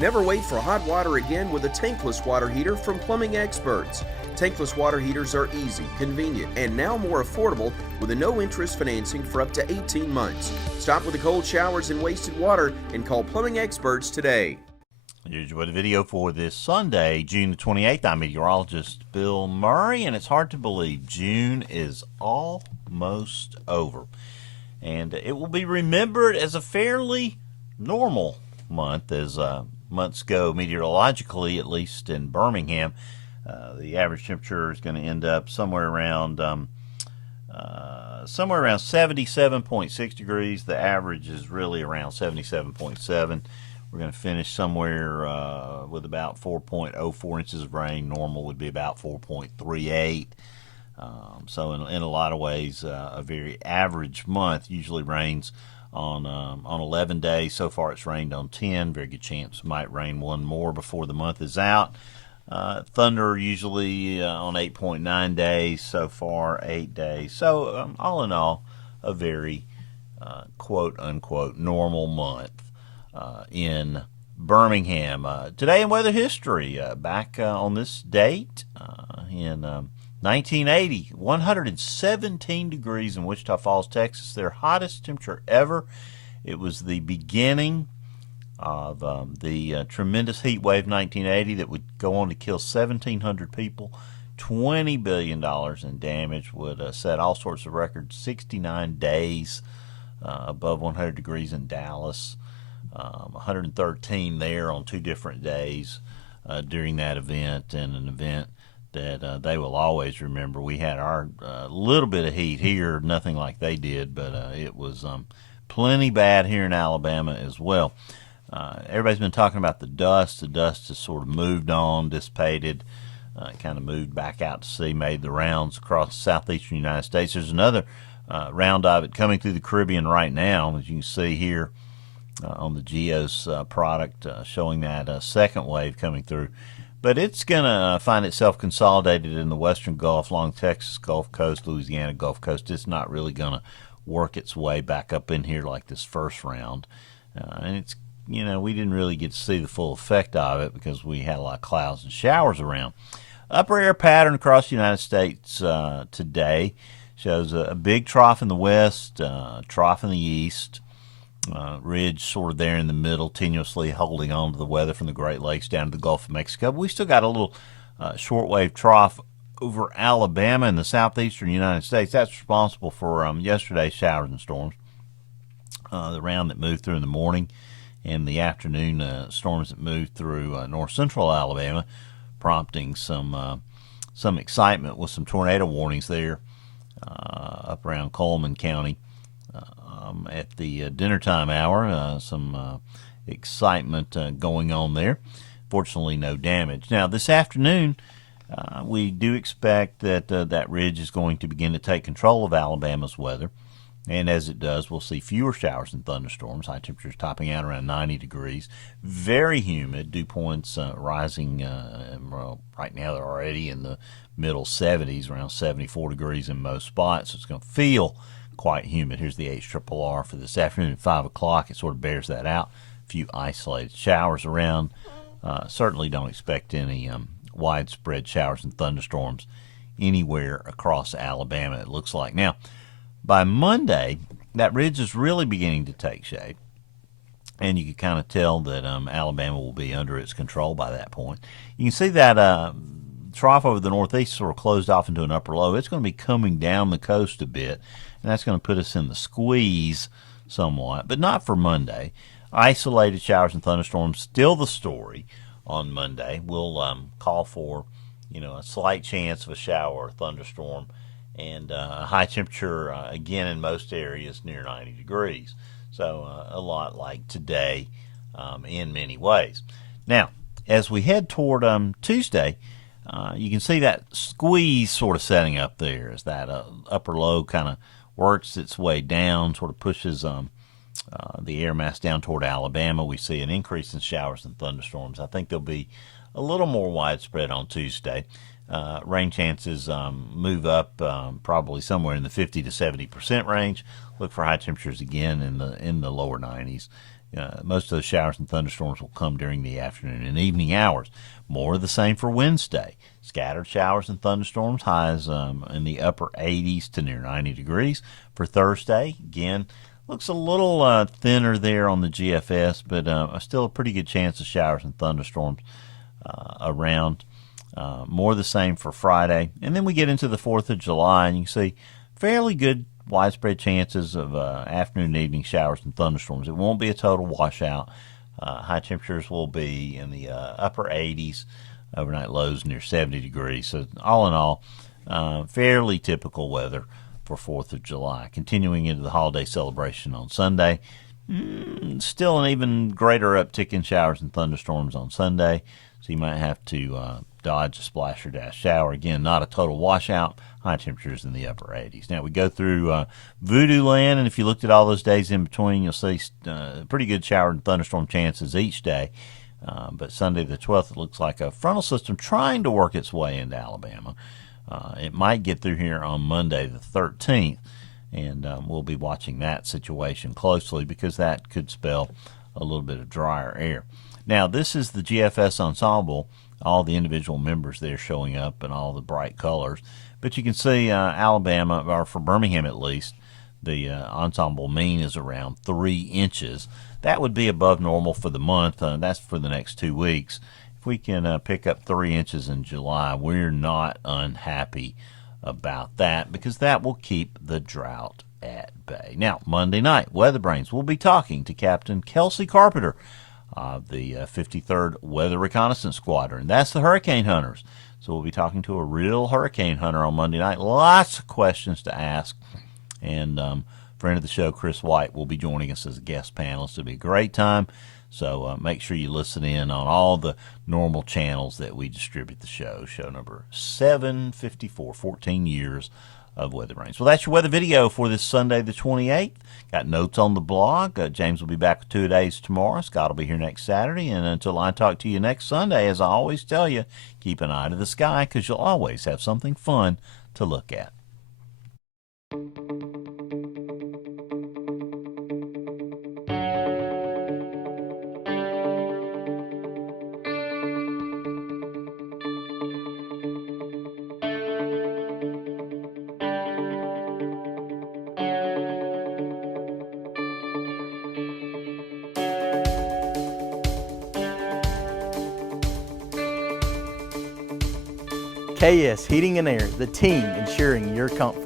Never wait for hot water again with a tankless water heater from Plumbing Experts. Tankless water heaters are easy, convenient, and now more affordable with a no-interest financing for up to 18 months. Stop with the cold showers and wasted water and call Plumbing Experts today. Here's your weather video for this Sunday, June the 28th. I'm meteorologist Bill Murray, and it's hard to believe June is almost over. And it will be remembered as a fairly normal month as months go meteorologically, at least in Birmingham. The average temperature is going to end up somewhere around 77.6 degrees. The average is really around 77.7. We're going to finish somewhere with about 4.04 inches of rain. Normal would be about 4.38. So in a lot of ways, a very average month. Usually rains on 11 days. So far it's rained on 10. Very good chance it might rain one more before the month is out. Thunder usually on 8.9 days. So far 8 days. So all in all, a very quote-unquote normal month in Birmingham. Today in weather history, back on this date in 1980, 117 degrees in Wichita Falls, Texas, their hottest temperature ever. It was the beginning of the tremendous heat wave 1980 that would go on to kill 1,700 people, $20 billion in damage, would set all sorts of records, 69 days above 100 degrees in Dallas, 113 there on 2 different days during that event, and an event that they will always remember. We had our little bit of heat here, nothing like they did, but it was plenty bad here in Alabama as well. Everybody's been talking about the dust. The dust has sort of moved on, dissipated, kind of moved back out to sea, made the rounds across the southeastern United States. There's another round of it coming through the Caribbean right now, as you can see here on the GEOS product, showing that second wave coming through. But it's going to find itself consolidated in the western Gulf, along Texas Gulf Coast, Louisiana Gulf Coast. It's not really going to work its way back up in here like this first round. And it's, we didn't really get to see the full effect of it because we had a lot of clouds and showers around. Upper air pattern across the United States today shows a big trough in the west, trough in the east. Ridge sort of there in the middle, tenuously holding on to the weather from the Great Lakes down to the Gulf of Mexico. But we still got a little shortwave trough over Alabama in the southeastern United States. That's responsible for yesterday's showers and storms. The round that moved through in the morning and the afternoon storms that moved through north central Alabama, prompting some excitement with some tornado warnings there up around Coleman County. At the dinner time hour, some excitement going on there. Fortunately, no damage. Now, this afternoon, we do expect that that ridge is going to begin to take control of Alabama's weather. And as it does, we'll see fewer showers and thunderstorms. High temperatures topping out around 90 degrees. Very humid. Dew points rising. Right now, they're already in the middle 70s, around 74 degrees in most spots. So it's going to feel quite humid. Here's the HRRR for this afternoon at 5 o'clock. It sort of bears that out. A few isolated showers around. Certainly don't expect any widespread showers and thunderstorms anywhere across Alabama, it looks like. Now, by Monday, that ridge is really beginning to take shape, and you can kind of tell that Alabama will be under its control by that point. You can see that trough over the northeast sort of closed off into an upper low. It's going to be coming down the coast a bit, and that's going to put us in the squeeze somewhat, but not for Monday. Isolated showers and thunderstorms, still the story on Monday. We'll call for, a slight chance of a shower or thunderstorm, and a high temperature, again, in most areas near 90 degrees. So a lot like today in many ways. Now, as we head toward Tuesday, you can see that squeeze sort of setting up there as that upper low kind of works its way down, sort of pushes the air mass down toward Alabama. We see an increase in showers and thunderstorms. I think they'll be a little more widespread on Tuesday. Rain chances move up probably somewhere in the 50 to 70% range. Look for high temperatures again in the lower 90s Most of the showers and thunderstorms will come during the afternoon and evening hours. More of the same for Wednesday. Scattered showers and thunderstorms, highs in the upper 80s to near 90 degrees. For Thursday, again, looks a little thinner there on the GFS, but still a pretty good chance of showers and thunderstorms around. More of the same for Friday. And then we get into the 4th of July, and you can see fairly good widespread chances of afternoon and evening showers and thunderstorms. It won't be a total washout. High temperatures will be in the upper 80s, overnight lows near 70 degrees. So all in all, fairly typical weather for 4th of July. Continuing into the holiday celebration on Sunday, still an even greater uptick in showers and thunderstorms on Sunday. So you might have to dodge a splash or dash shower. Again, not a total washout. High temperatures in the upper 80s. Now we go through Voodoo Land, and if you looked at all those days in between, you'll see pretty good shower and thunderstorm chances each day. But Sunday the 12th, it looks like a frontal system trying to work its way into Alabama. It might get through here on Monday the 13th, and we'll be watching that situation closely because that could spell a little bit of drier air. Now, this is the GFS ensemble, all the individual members there showing up and all the bright colors. But you can see Alabama, or for Birmingham at least, the ensemble mean is around 3 inches. That would be above normal for the month. That's for the next 2 weeks. If we can pick up 3 inches in July, we're not unhappy about that because that will keep the drought at bay. Now, Monday night, Weather Brains, we'll be talking to Captain Kelsey Carpenter of the 53rd Weather Reconnaissance Squadron. That's the Hurricane Hunters. So we'll be talking to a real hurricane hunter on Monday night. Lots of questions to ask. And friend of the show, Chris White, will be joining us as a guest panelist. It'll be a great time. So make sure you listen in on all the normal channels that we distribute the show. Show number 754, 14 years of Weather Brains. Well, that's your weather video for this Sunday the 28th. Got notes on the blog. James will be back with 2 days tomorrow. Scott will be here next Saturday. And until I talk to you next Sunday, as I always tell you, keep an eye to the sky because you'll always have something fun to look at. KS Heating and Air, the team ensuring your comfort.